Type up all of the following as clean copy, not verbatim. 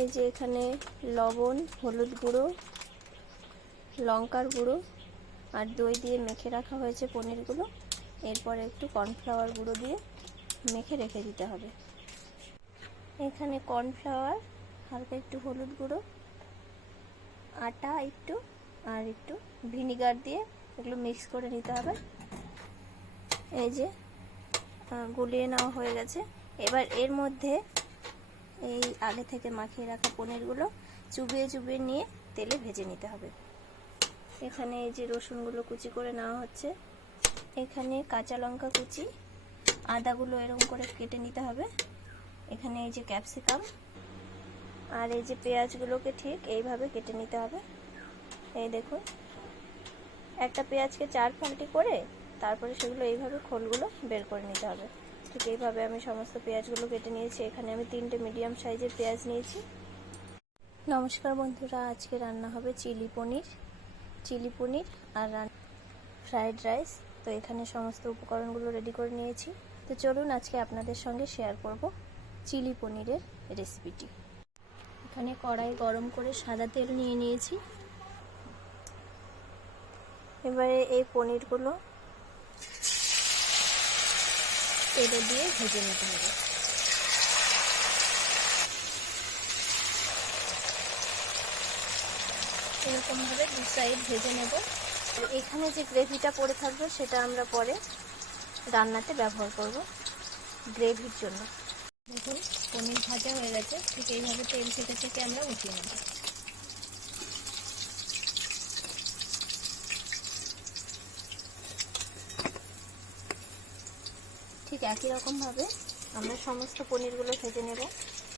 এই যে এখানে লবণ, হলুদ গুঁড়ো, লঙ্কার গুঁড়ো আর দই দিয়ে মেখে রাখা হয়েছে পনিরগুলো। এরপরে একটু কর্নফ্লাওয়ার গুঁড়ো দিয়ে মেখে রেখে দিতে হবে। এখানে কর্নফ্লাওয়ার, হালকা একটু হলুদ গুঁড়ো, আটা একটু আর একটু ভিনিগার দিয়ে এগুলো মিক্স করে নিতে হবে। এই যে গুলিয়ে নেওয়া হয়ে গেছে। এবার এর মধ্যে এই আগে থেকে মাখিয়ে রাখা পনিরগুলো চুবিয়ে চুবিয়ে নিয়ে তেলে ভেজে নিতে হবে। এখানে এই যে রসুনগুলো কুচি করে নেওয়া হচ্ছে, এখানে কাঁচা লঙ্কা কুচি, আদাগুলো এরকম করে কেটে নিতে হবে। এখানে এই যে ক্যাপসিকাম আর এই যে পেঁয়াজগুলোকে ঠিক এইভাবে কেটে নিতে হবে। এই দেখুন, একটা পেঁয়াজকে 4 ফালি করে তারপরে সেগুলো এইভাবে খোলগুলো বের করে নিতে হবে। ঠিক এইভাবে আমি সমস্ত পেঁয়াজগুলো কেটে নিয়েছি। এখানে আমি 3টে মিডিয়াম সাইজের পেঁয়াজ নিয়েছি। নমস্কার বন্ধুরা, আজকে রান্না হবে চিলি পনির আর ফ্রাইড রাইস। তো এখানে সমস্ত উপকরণগুলো রেডি করে নিয়েছি। তো চলুন আজকে আপনাদের সঙ্গে শেয়ার করব চিলি পনিরের রেসিপিটি। এখানে কড়াই গরম করে সাদা তেল নিয়ে নিয়েছি। এবারে এই পনিরগুলো তেলে দিয়ে ভেজে নিতে হবে। এরকমভাবে 2 সাইড ভেজে নেব। এখানে যে গ্রেভিটা পড়ে থাকবে সেটা আমরা পরে রান্নাতে ব্যবহার করব গ্রেভির জন্য। দেখুন, পনির ভাজা হয়ে গেছে। ঠিক এইভাবে তেল থেকে আমরা উঠিয়ে নেব। ঠিক একই রকমভাবে আমরা সমস্ত পনিরগুলো ভেজে নেব।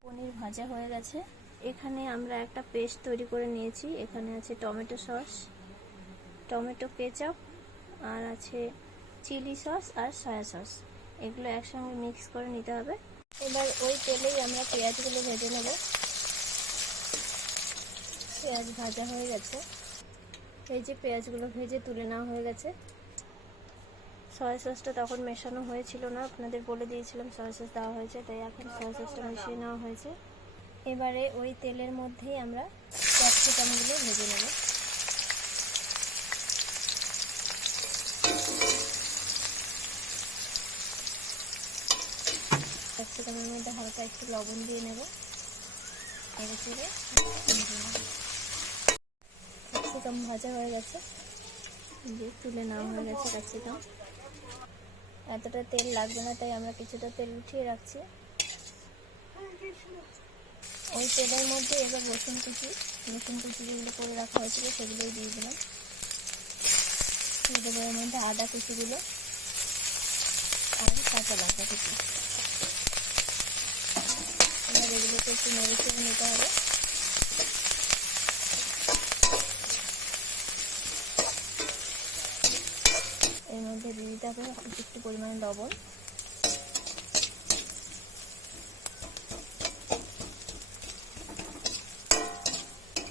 পনির ভাজা হয়ে গেছে। এখানে আমরা একটা পেস্ট তৈরি করে নিয়েছি। এখানে আছে টমেটো সস, টমেটো কেচাপ আর আছে চিলি সস আর সয়া সস। এগুলো একসঙ্গে মিক্স করে নিতে হবে। এবার ওই তেলেই আমরা পেঁয়াজগুলো ভেজে নেব। পেঁয়াজ ভাজা হয়ে গেছে। এই যে পেঁয়াজগুলো ভেজে তুলে নেওয়া হয়ে গেছে। সয়া সসটা তখন মেশানো হয়েছিল না, আপনাদের বলে দিয়েছিলাম সয়া সস দেওয়া হয়েছে, তাই এখন সয়া সসটা মিশিয়ে নেওয়া হয়েছে। এবারে ওই তেলের মধ্যেই আমরা ক্যাপসিকামগুলো ভেজে নেব। ক্যাপসিকামের মধ্যে হালকা একটু লবণ দিয়ে নেব। ক্যাপসিকাম ভাজা হয়ে গেছে, তুলে নেওয়া হয়ে গেছে ক্যাপসিকাম। এতটা তেল লাগবে না, তাই আমরা কিছুটা তেল উঠিয়ে রাখছি। ওই তেলের মধ্যে এবার রসুন কুচি যেগুলো করে রাখা হয়েছিল সেগুলোই দিয়ে দিলাম। এর মধ্যে আদা কুচিগুলো আর কাঁচা লঙ্কা কুচি। এবার এগুলোকে একটু নেড়ে চেড়ে নিতে হবে। এর মধ্যে দিয়ে দিতে হবে একটু পরিমাণে লবণ।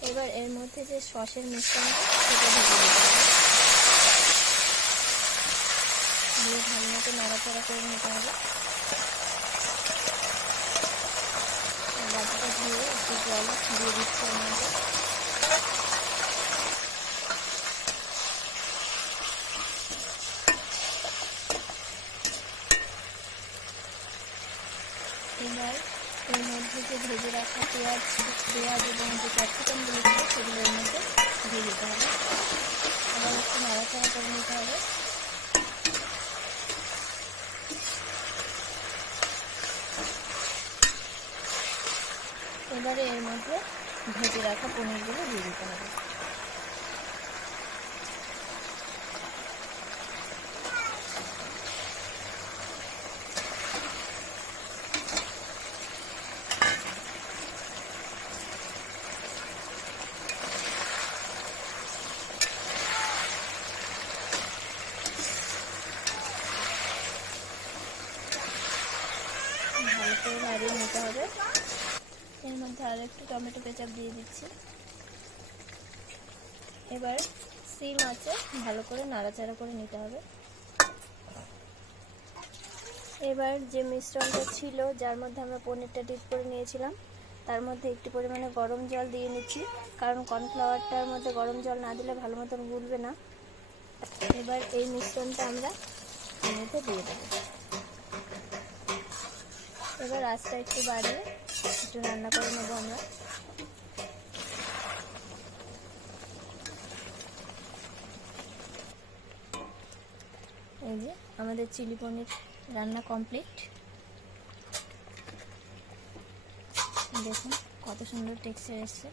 এবার এর মধ্যে যে সসের মিশ্রণটা সেটা ঢেকে দিতে হবে। দিয়ে ভালো মতো নাড়াচাড়া করে নিতে হবে। বাটিটা ধুয়ে একটু জল দিয়ে দিচ্ছি এর মধ্যে। এবার এর মধ্যে যে ভেজে রাখা পেঁয়াজ এবং যে ক্যাপসিকামগুলো ছিল সেগুলো এর মধ্যে দিয়ে দিতে হবে। আবার একটু নাড়াচাড়া করে নিতে হবে। এবারে এর মধ্যে ভেজে রাখা পনিরগুলো দিয়ে দিতে হবে। ভালো করে নাড়িয়ে নিতে হবে। এর মধ্যে আর একটু টমেটো কেচাপ দিয়ে দিচ্ছি। এবার সিম আছে ভালো করে নাড়াচাড়া করে নিতে হবে। এবার যে মিশ্রণটা ছিল যার মধ্যে আমরা পনিরটা ডিপ করে নিয়েছিলাম তার মধ্যে একটু পরিমাণে গরম জল দিয়ে নিচ্ছি, কারণ কর্নফ্লাওয়ারটার মধ্যে গরম জল না দিলে ভালো মতন গুলবে না। এবার এই মিশ্রণটা আমরা এর মধ্যে দিয়ে দেবো। এবার আঁচটা একটু বাড়িয়ে একটু রান্না করে নেবো আমরা। এই যে আমাদের চিলি পনির রান্না কমপ্লিট। দেখুন কত সুন্দর টেক্সচার এসছে,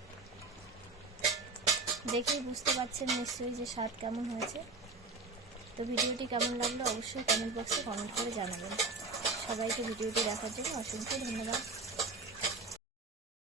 দেখেই বুঝতে পারছেন নিশ্চয়ই যে স্বাদ কেমন হয়েছে। তো ভিডিওটি কেমন লাগলো অবশ্যই কমেন্ট বক্সে কমেন্ট করে জানাবেন। সবাইকে ভিডিওটি দেখার জন্য অসংখ্য ধন্যবাদ।